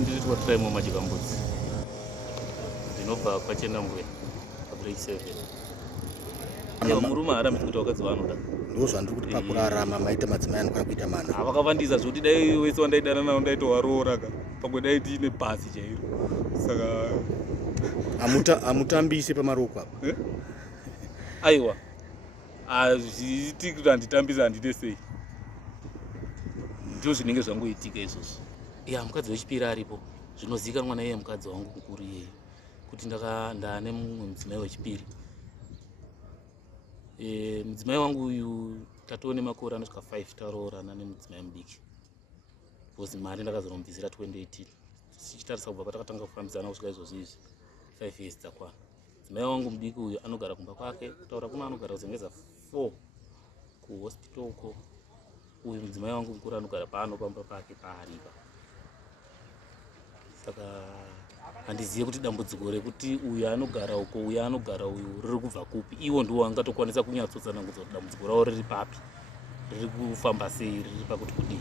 ndiri VaTrymore Mudyambudzi. Ndinobva kwaChenambwe pabreak 7. Murume harambi kuti vakadzi vaanoda. Ndizvo zvandiri kuti pakurarama maita madzimai anokwana kuita mana. Vakavandisa zvoti dai wese wandaidana nawo ndaitovaroora ka. Pamwe dai tiine bhazi chairo. Saka hamutambise pamaroko apa. Aiwa. Hazviiti kuti handitambisa handite sei. Ndizvo zvinenge zvangoitika izvozvo. Mukadzi wechipiri aripo. Zvinozivikanwa naiye mukadzi wangu mukuru iyeye. Kuti ndaane mumwe mudzimai wechipiri. Mudzimai wangu uyu tatone makore anosvika 5 taroorana nemudzimai mudiki. Because mari ndakazonombvisira 2018. Tichitarisa kubva patakatanga kufambidzana kusvika izvozvi izvi 5 years dzakwana. Mudzimai wangu mudiki uyu anogara kumba kwake, kutaura kuna anogara kuzengeza 4 kuhospital uko. Uyu mudzimai wangu mukuru anogara pano pamba pake paaripa. Saka handizive kuti dambudziko rekuti uyu anogara uko uyu anogara uyu riri kubva kupi. Ivo ndiwo angatokwanisa kunyatsotsanangudza kuti dambudziko ravo riri papi, riri kufamba sei, riri pakuti kudii.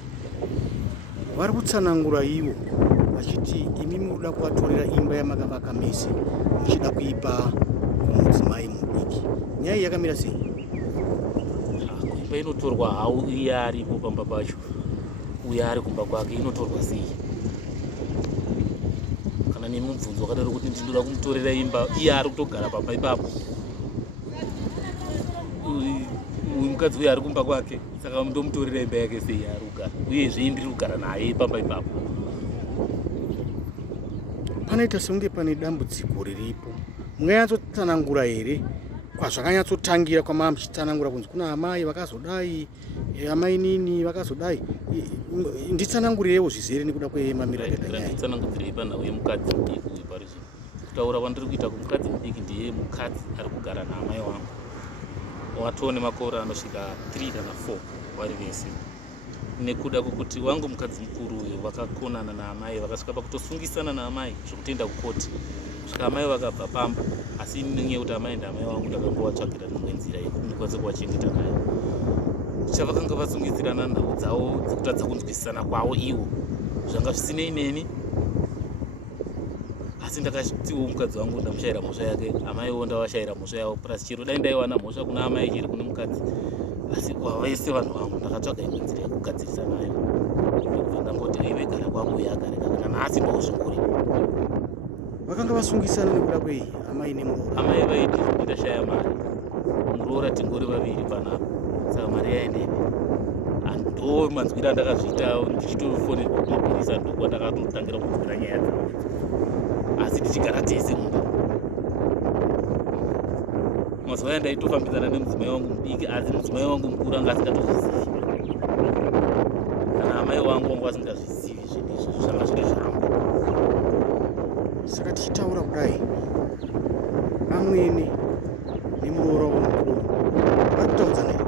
Vari kutsanangura ivo vachiti imi munoda kuvatorera imba yamakavaka mese muchida kuipa mudzimai mudiki. Nyaya yakamira sei? Imba inotorwa hau iye aripo pamba pacho, uye ari kumba kwake, inotorwa sei? Kana nemubvunzo wakadaro kuti ndinoda kumutorera imba iye ari kutogara pamba ipapo. Uyu mukadzi uyu ari kumba kwake, saka ndomutorera imba yake sei ari kugara, uyezve ndiri kugara naye pamba ipapo. Panoita sekunge pane dambudziko riripo. Munganyatsotsanangura here kwazvakanyatsotangira kwamava muchitsanangura kunzi kuna amai vakazodai, amai nini vakazodai. Nditsanangurirewo zvizere nekuda kwemamiriro akaita nyaya. Nditsanangudzirei panhau yemukadzi mudiki uyu pari zvino. Kutaura kwandiri kuita kumukadzi mudiki ndiye mukadzi ari kugara naamai wangu. Watone makore anosvika 3 kana 4 vari vese. Nekuda kwokuti wangu mukadzi mukuru uyu vakakonana naamai, vakasvika pakutosungisana naamai zvokutenda kukoti. Svika amai vakabva pamba, asi nenyaya yekuti amai ndaamai wangu ndakangovatsvagira nemwe nzira yekundikwanisa kuvachengeta nayo. Chavakanga vasungidzirana nhau dzavo dzekutadza kunzwisisana kwavo ivo zvanga zvisinei neni. Asi ndakatiwo mukadzi wangu ndamushayira mhosva yake, amaiwo ndavashayira mhosva yavo, plus chero dai ndaiwana mhosva kuna amai chiri kune mukadzi. Asi kwavese vanhu vangu ndakatsvaga imwe nzira yekugadzirisa nayo. Ndokubva ndangoti iwe gara kwako uye agare kana nhasi ndozvinguri. Vakanga vasungisana nekuda kwei amai nemuroora? Amai vaiti ndashaya mari, muroora tingori vaviri panapa, saka mari yaendepi. Ndo manzwira ndakazviita ndichitofonerwa kumapurisa, ndokwa ndakatotangira kunzwira nyaya dzavo. Asi tichigara tese mumba. Mazuva aya ndaitofambidzana nemudzimai wangu mudiki, asi mudzimai wangu mukuru anga asingatozvizivi. Kana amai wangu wangu asingazvizivi zvinhu izvozvo zvanga zviri zvangu. Saka tichitaura kudai, amwene nemuroora womukuru vari kutaudzana here?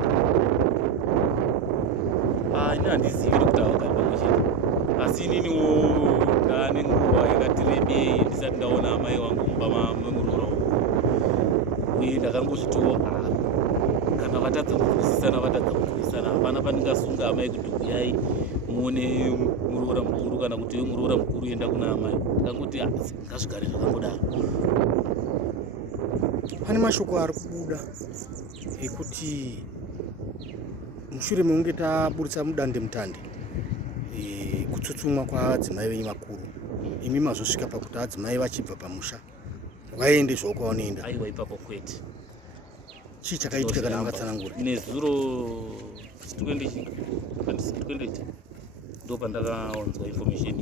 Ini handizivi kuti havagari pamwe chete, asi ininiwo ndaane nguva yakati rebei ndisati ndaona amai wangu mumba memuroora uyu. Uye ndakangozvitowo kana vatadza kunzwisisana hapana pandingasunga amai kuti uyai muone muroora mukuru, kana kuti muroora mukuru enda kuna amai. Ndakangoti ngazvigare zvakangodaro. Pane mashoko ari kubuda ekuti mushure mekunge taburitsa mudande mutande kutsutsumwa kwadzimai venyu vakuru, imi mazosvika pakuti adzimai vachibva pamusha vaende zvavo kwavanoenda. Aiwa, ipapo kwete. Chii chakaitika kana makatsanangura? Nezuro 2020 ndo pandakawanzwa information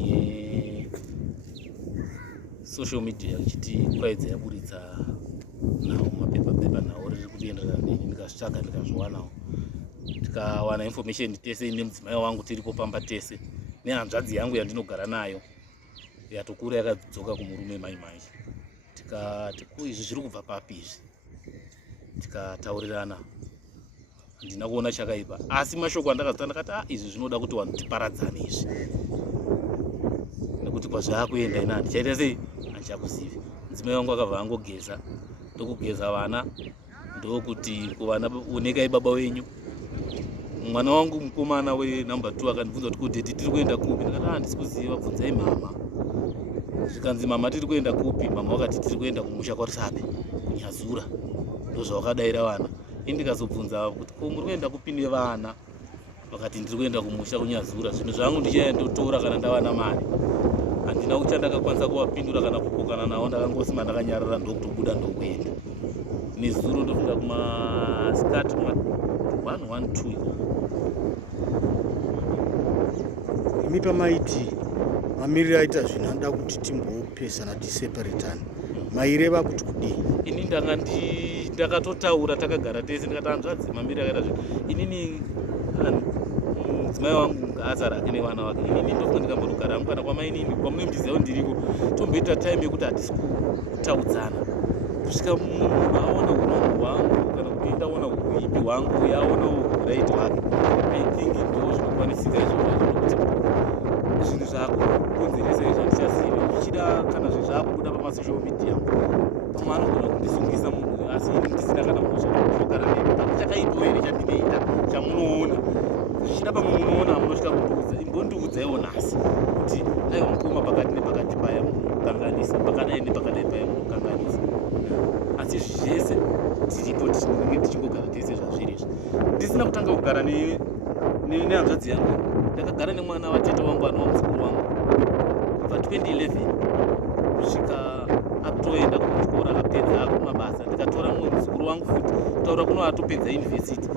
social media ichiti muKwayedza yaburitsa nhau mapepa nhau riri kuenderana neni, ndikazvitsvaga ndikazviwanawo. Tikawana information tese nemudzimai wangu tiripo pamba tese, nehanzvadzi yangu yandinogara nayo yatokura yakadzoka kumurume maimai. Tikati izvi zviri kubva papi izvi? Tikataurirana, handina kuona chakaipa, asi mashoko andakazita ndakati izvi zvinoda kuti vanhu tiparadzane izvi, nekuti kwazvaakuenda ina handichaita sei, handichakuzivi. Mudzimai wangu akabva angogeza, ndokugeza vana, ndokuti kuvana onekai baba wenyu. Mwana wangu mukomana wenumber 2 akandibvunza kuti kudheti tiri kuenda kupi, ndakati handisi kuziva, bvunzai mama. Zvikanzi mama tiri kuenda kupi, mama wakati tiri kuenda kumusha kwaRusape kunyazura. Ndozvawakadaira vana. Ndikazobvunza kuti ko muri kuenda kupi nevana, vakati ndiri kuenda kumusha kunyazura. Zvinhu zvangu ndichaenda ndotora kana ndawana mari. Handina kuti ndakakwanisa kuvapindura kana kupokana navo, ndakangosima ndakanyarara ndokutobuda ndokuenda. Nezuro ndofika kumasikati kuma 112 iko. Imi pamaiti mamiriro aita zvinhu anoda kuti timbopesana tiseparatane, maireva kuti kudii? Ini ndakatotaura takagara tese ndikati hanzvadzi mamiriro akaita zvinhu. Inini mudzimai wangu ngaazara ake nevana vake. Inini ndofunga ndikambonogara hangu kana kwamainini kwamunondiziva ndiliko tomboita time yekuti hatisi kutaudzana. Kusvika munhu aona urombo hwangu kana kuti ndaona uipi hwangu yaona uraiti wake. I think ndo zvinokwanisika izvozvo kuti zvinhu zvakukonzeresa zvandichaziva zvichida kana zvinhu zvakubuda pamasocial media. Pamwe anogona kundisungisa munhu asi ndisina kana mhosva ndinogara nemi. Chakaipawo here chandinoita chamunoona. Zvichida pamwe munoona munosvika kundiudza, imbondiudzaiwo nhasi kuti aiwa mukoma pakati nepakati paya munokanganisa, pakadai nepakadai paya munokanganisa. Asi zvese tiripo tinenge tichingogara tese zvazviri izvi. Ndisina kutanga kugara nehanzvadzi yangu, ndakagara nemwana watete wangu anova mudzukuru wangu kubva 2011 kusvika atoenda kuchikora akapedza akumabasa. Ndikatora mumwe mudzukuru wangu futi taura kuno atopedza yunivhesiti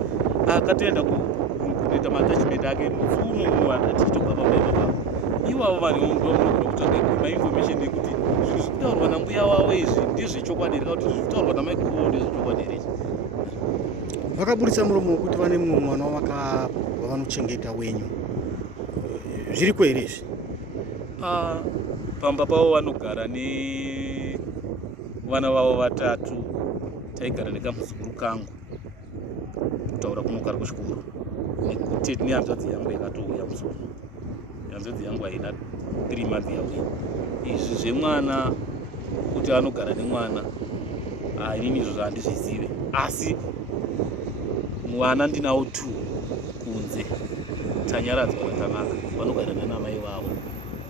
akatoenda kunoita matachment ake mupfumo atichitobva pambaima pavo. Iwavo vanhu ndomunogona kutsvaga mainformation yekuti zvinhu zvekutaurwa nambuya wavo izvi ndezvechokwadi here kana kuti zvinhu zvekutaurwa namaikuru ndezvechokwadi here. Vakaburitsa muromo wekuti vane mumwe mwana wavanochengeta wenyu, zviriko here izvi? Pamba pavo vanogara nevana vavo vatatu. Taigara nekamuzukuru kangu kutaura kunogara kuchikoro nekuti nehanzvadzi yangu yakatouya musoro. Hanzvadzi yangu haina 3 months yauya. Izvi zvemwana kuti anogara nemwana inini izvo zvandizvizive, asi mwana ndinawo 2 kunze tanyaradzwa vakanaka vanogara nanamai vavo.